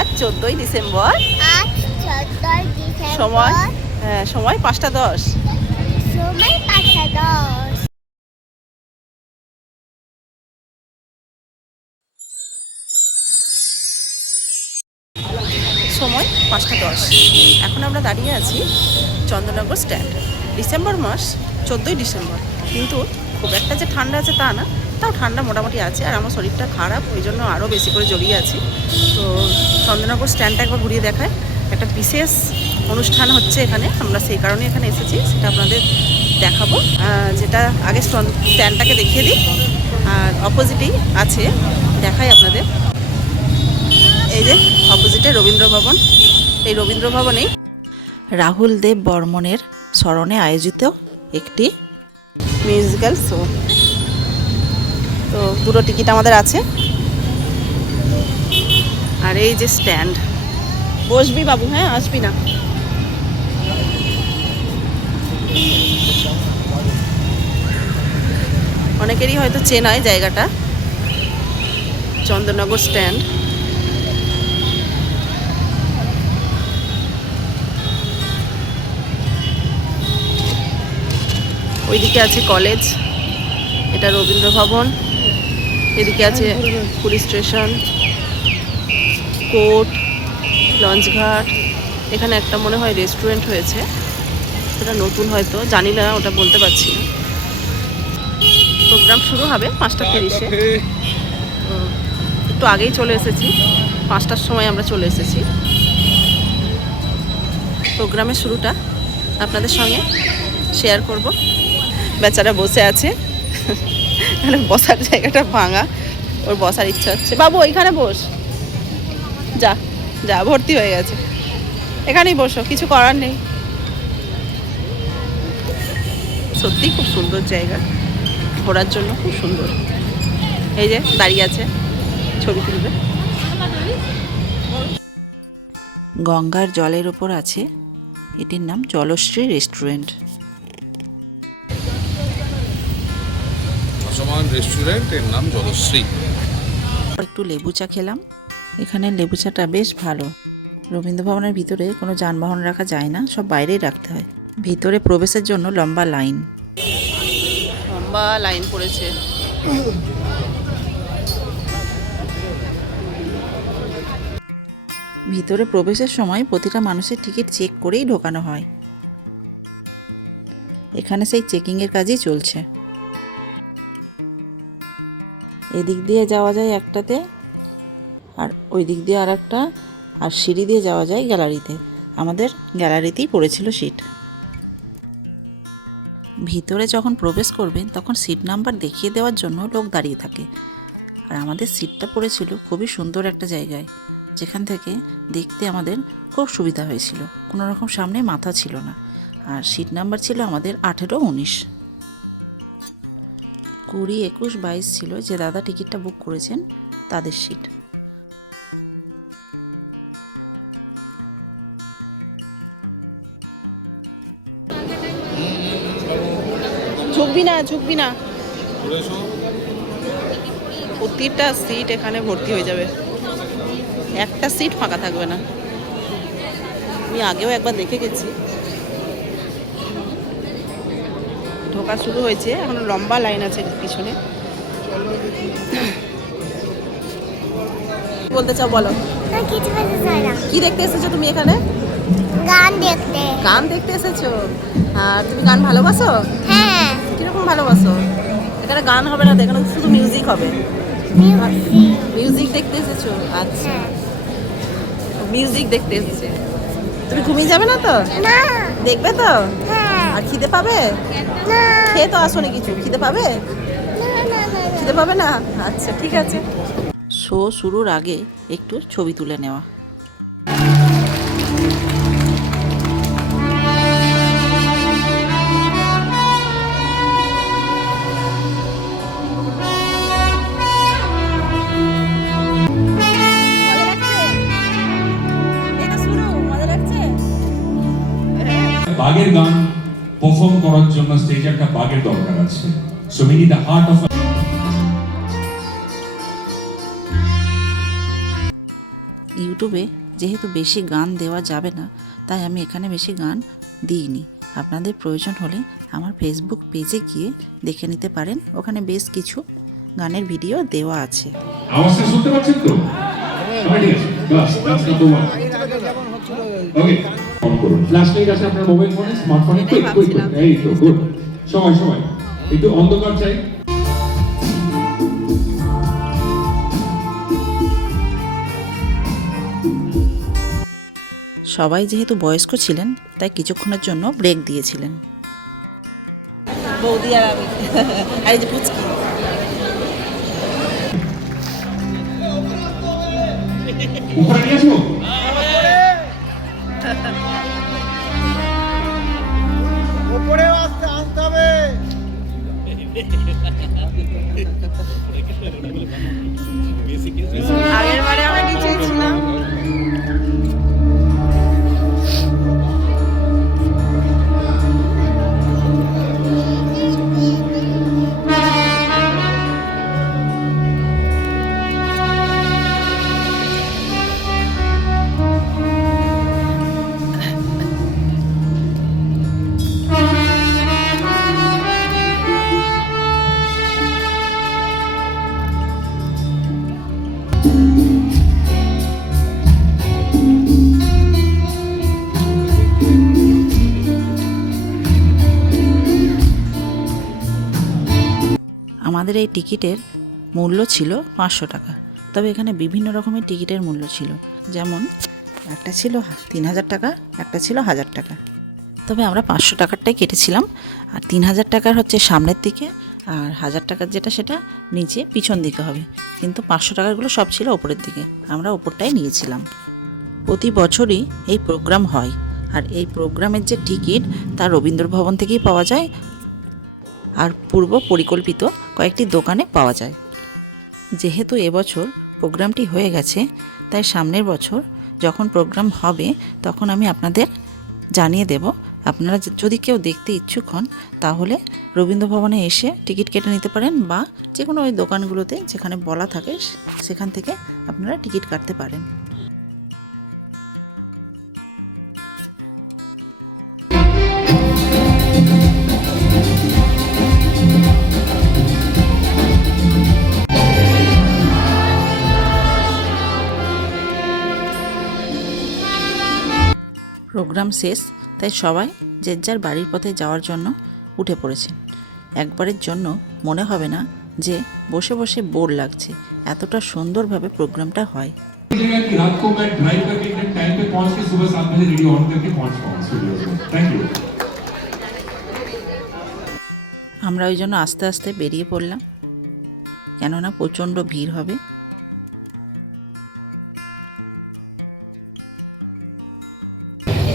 আজ 14ই ডিসেম্বর। সময় সময় 5টা 10। সময় 5টা 10। এখন আমরা দাঁড়িয়ে আছি চন্দননগর স্ট্যান্ড। ডিসেম্বর মাস, 14ই ডিসেম্বর, কিন্তু খুব একটা যে ঠান্ডা আছে তা না, তাও ঠান্ডা মোটামুটি আছে। আর আমার শরীরটা খারাপ, ওই জন্য আরও বেশি করে জড়িয়ে আছি। তো চন্দননগর স্ট্যান্ডটা একবার ঘুরিয়ে দেখায়। একটা বিশেষ অনুষ্ঠান হচ্ছে এখানে, আমরা সেই কারণে এখানে এসেছি, সেটা আপনাদের দেখাবো। যেটা আগে স্ট্যান্ডটাকে দেখিয়ে দিই, আর অপোজিটেই আছে, দেখাই আপনাদের। এই যে অপোজিটে রবীন্দ্র ভবন। এই রবীন্দ্র ভবনেই রাহুল দেব বর্মনের স্মরণে আয়োজিত একটি মিউজিক্যাল শো। তো দুটো টিকিট আমাদের আছে। আর এই যে স্ট্যান্ড, বসবি বাবু, হ্যাঁ আসবি না। অনেকেরই হয়তো চেনায় জায়গাটা, চন্দননগর স্ট্যান্ড। ওইদিকে আছে কলেজ, এটা রবীন্দ্র ভবন, এদিকে আছে পুলিশ স্টেশন, কোর্ট, লঞ্চঘাট। এখানে একটা মনে হয় রেস্টুরেন্ট হয়েছে, সেটা নতুন হয়তো, জানি না, ওটা বলতে পারছি না। প্রোগ্রাম শুরু হবে 5টা 30-এ। একটু আগেই চলে এসেছি, 5টার সময় আমরা চলে এসেছি। প্রোগ্রামের শুরুটা আপনাদের সঙ্গে শেয়ার করব। বেচারা বসে আছে, বসার জায়গাটা ভাঙা, ওর বসার ইচ্ছা হচ্ছে। বাবু ওইখানে বস, যা যা, ভর্তি হয়ে গেছে, এখানেই বসো, কিছু করার নেই। সত্যি খুব সুন্দর জায়গা, ঘোরার জন্য খুব সুন্দর। এই যে দাঁড়িয়ে আছে, ছবি তুলবে। গঙ্গার জলের ওপর আছে, এটির নাম জলশ্রী রেস্টুরেন্ট। রেস্টুরেন্ট, এর নাম জলশ্রী। একটু লেবু চা খেলাম। এখানে লেবু চাটা বেশ ভালো। রবীন্দ্র ভবনের ভিতরে কোনো যানবাহন রাখা যায় না, সব বাইরেই রাখতে হয়। ভিতরে প্রবেশের জন্য লম্বা লাইন পড়েছে। ভিতরে প্রবেশের সময় প্রতিটা মানুষের টিকিট চেক করেই ঢোকানো হয়। এখানে সেই চেকিংয়ের কাজই চলছে। এদিক দিয়ে যাওয়া যায় একটাতে, আর ওই দিক দিয়ে আর একটা, আর সিঁড়ি দিয়ে যাওয়া যায় গ্যালারিতে। আমাদের গ্যালারিতেই পড়েছিল সিট। ভিতরে যখন প্রবেশ করবেন তখন সিট নাম্বার দেখিয়ে দেওয়ার জন্য লোক দাঁড়িয়ে থাকে। আর আমাদের সিটটা পড়েছিল খুবই সুন্দর একটা জায়গায়, যেখান থেকে দেখতে আমাদের খুব সুবিধা হয়েছিল। কোনো রকম সামনে মাথা ছিল না। আর সিট নাম্বার ছিল আমাদের 18, 19, 20, 21, 22 ছিল। যে দাদা টিকিটটা বুক করেছেন তাদের সিট। ঝুঁকবি না, প্রতিটা সিট এখানে ভর্তি হয়ে যাবে, একটা সিট ফাঁকা থাকবে না। আমি আগেও একবার দেখে গেছি। ঢোকা শুরু হয়েছে, এখন লম্বা লাইন আছে পিছনে। বলতে চাও বলো। কি দেখতে এসেছো তুমি এখানে? গান দেখতে এসেছো? আর তুমি গান ভালোবাসো? হ্যাঁ। কিরকম ভালোবাসো? এখানে গান হবে না, এখানে শুধু মিউজিক হবে। মিউজিক দেখতে এসেছো? আচ্ছা, মিউজিক দেখতে এসেছে। তুমি ঘুমিয়ে যাবে না তো? না। দেখবে তো? হ্যাঁ। আর খিদে পাবে? না। খেয়ে তো আসো না কিছু, খিদে পাবে? না। খিদে পাবে না? আচ্ছা ঠিক আছে। শো শুরুর আগে একটু ছবি তুলে নেওয়া। বাগের গান পারফর্ম করার জন্য স্টেজে একটা বাগের দরকার আছে। So we need the heart of. ইউটিউবে যেহেতু বেশি গান দেওয়া যাবে না, তাই আমি এখানে বেশি গান দিইনি। আপনাদের প্রয়োজন হলে আমার ফেসবুক পেজে গিয়ে দেখে নিতে পারেন, ওখানে বেশ কিছু গানের ভিডিও দেওয়া আছে। আওয়াজটা শুনতে পাচ্ছেন তো? ঠিক আছে, বাস দ্যাটস নাম্বার 1। ওকে, অন করুন। ফ্ল্যাশ লাইট আছে আপনার মোবাইল ফোনে, স্মার্টফোনে? এই তো গুড। সবাই একটু অন্ধকার চাই। সবাই যেহেতু বয়স্ক ছিলেন, তাই কিছুক্ষণের জন্য ব্রেক দিয়েছিলেন। বৌদি আর আমি আর এই যে পুচকি। উপরে নিয়ে আসবো? উপরেও আনতে হবে। আগের বারে আমরা নিচেই ছিলাম। আমাদের এই টিকিটের মূল্য ছিল 500 টাকা। তবে এখানে বিভিন্ন রকমের টিকিটের মূল্য ছিল, যেমন একটা ছিল 3000 টাকা, একটা ছিল 1000 টাকা। তবে আমরা 500 টাকারটাই কেটেছিলাম। আর 3000 টাকার হচ্ছে সামনের দিকে, আর 1000 টাকার যেটা সেটা নিচে পিছন দিকে হবে। কিন্তু 500 টাকারগুলো সব ছিল ওপরের দিকে, আমরা ওপরটাই নিয়েছিলাম। প্রতি বছরই এই প্রোগ্রাম হয়, আর এই প্রোগ্রামের যে টিকিট তা রবীন্দ্র ভবন থেকেই পাওয়া যায়, আর পূর্ব পরিকল্পিত কয়েকটি দোকানে পাওয়া যায়। যেহেতু এবছর প্রোগ্রামটি হয়ে গেছে, তাই সামনের বছর যখন প্রোগ্রাম হবে তখন আমি আপনাদের জানিয়ে দেব। আপনারা যদি কেউ দেখতে ইচ্ছুক হন, তাহলে রবীন্দ্র ভবনে এসে টিকিট কেটে নিতে পারেন, বা যে কোনো ওই দোকানগুলোতে যেখানে বলা থাকে সেখান থেকে আপনারা টিকিট কাটতে পারেন। প্রোগ্রাম শেষ, তাই সবাই যে যার বাড়ির পথে যাওয়ার জন্য উঠে পড়েছেন। একবারের জন্য মনে হবে না যে বসে বসে বোর লাগছে, এতটা সুন্দরভাবে প্রোগ্রামটা হয়। रात को मैं ड्राइव करके एकदम टाइम पे पहुंच के सुबह 7 बजे रेडियो ऑन करके पहुंच पाऊँ स्टूडियोज में। Thank you. আমরা ওই জন্য আস্তে আস্তে বেরিয়ে পড়লাম, কেননা প্রচণ্ড ভিড় হবে।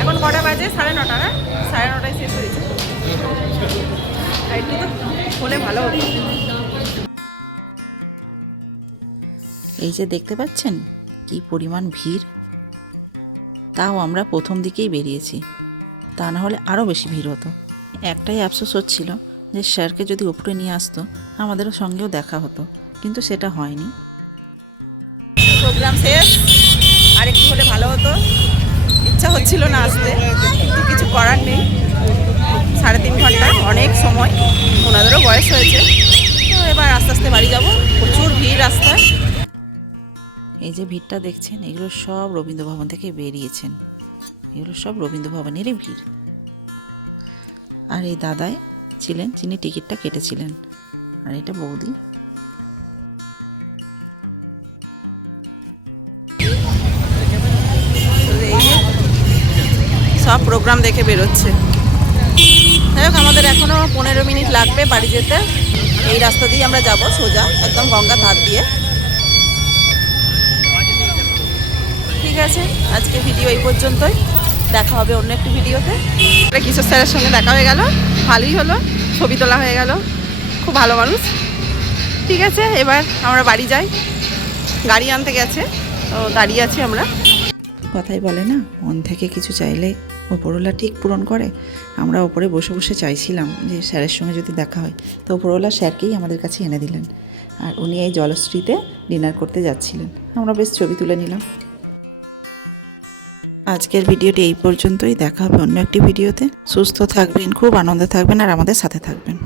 এখন কটা বাজে? 9:30 না? 9:30 শেষ হয়েছে। আর একটু তো হলে ভালো হতো। এই যে দেখতে পাচ্ছেন কি পরিমাণ ভিড়, তাও আমরা প্রথম দিকেই বেরিয়েছি, তা না হলে আরও বেশি ভিড় হতো। একটাই আফসোস হচ্ছিল যে স্যারকে যদি উপরে নিয়ে আসতো আমাদেরও সঙ্গেও দেখা হতো, কিন্তু সেটা হয়নি। প্রোগ্রাম শেষ, আর একটু হলে ভালো হতো। ইচ্ছা হচ্ছিল না আসতে, কিন্তু কিছু করার নেই। 3.5 ঘন্টা অনেক সময়, ওনাদেরও বয়স হয়েছে। তো এবার আস্তে আস্তে বাড়ি যাব। প্রচুর ভিড় রাস্তায়। এই যে ভিড়টা দেখছেন, এগুলো সব রবীন্দ্র ভবন থেকে বেরিয়েছেন, এগুলো সব রবীন্দ্র ভবনেরই ভিড়। আর এই দাদাই ছিলেন যিনি টিকিটটা কেটেছিলেন, আর এটা বৌদি। সব প্রোগ্রাম দেখে বেরোচ্ছে। যাই হোক, আমাদের এখনও 15 মিনিট লাগবে বাড়ি যেতে। এই রাস্তা দিয়ে আমরা যাব সোজা, একদম গঙ্গার ধার দিয়ে। ঠিক আছে, আজকে ভিডিও এই পর্যন্তই। দেখা হবে অন্য একটি ভিডিওতে। কিশোর স্যারের সঙ্গে দেখা হয়ে গেল, ভালোই হলো, ছবি তোলা হয়ে গেল, খুব ভালো মানুষ। ঠিক আছে, এবার আমরা বাড়ি যাই। গাড়ি আনতে গেছে, তো দাঁড়িয়ে আছি আমরা। কথাই বলে না, মন থেকে কিছু চাইলে ওপরওয়ালা ঠিক পূরণ করে। আমরা ওপরে বসে বসে চাইছিলাম যে স্যারের সঙ্গে যদি দেখা হয়, তো ওপরওয়ালা স্যারকেই আমাদের কাছে এনে দিলেন। আর উনি এই জলশ্রীতে ডিনার করতে যাচ্ছিলেন, আমরা বেশ ছবি তুলে নিলাম। আজকের ভিডিওটি এই পর্যন্তই, দেখা হবে অন্য একটি ভিডিওতে। সুস্থ থাকবেন, খুব আনন্দে থাকবেন আর আমাদের সাথে থাকবেন।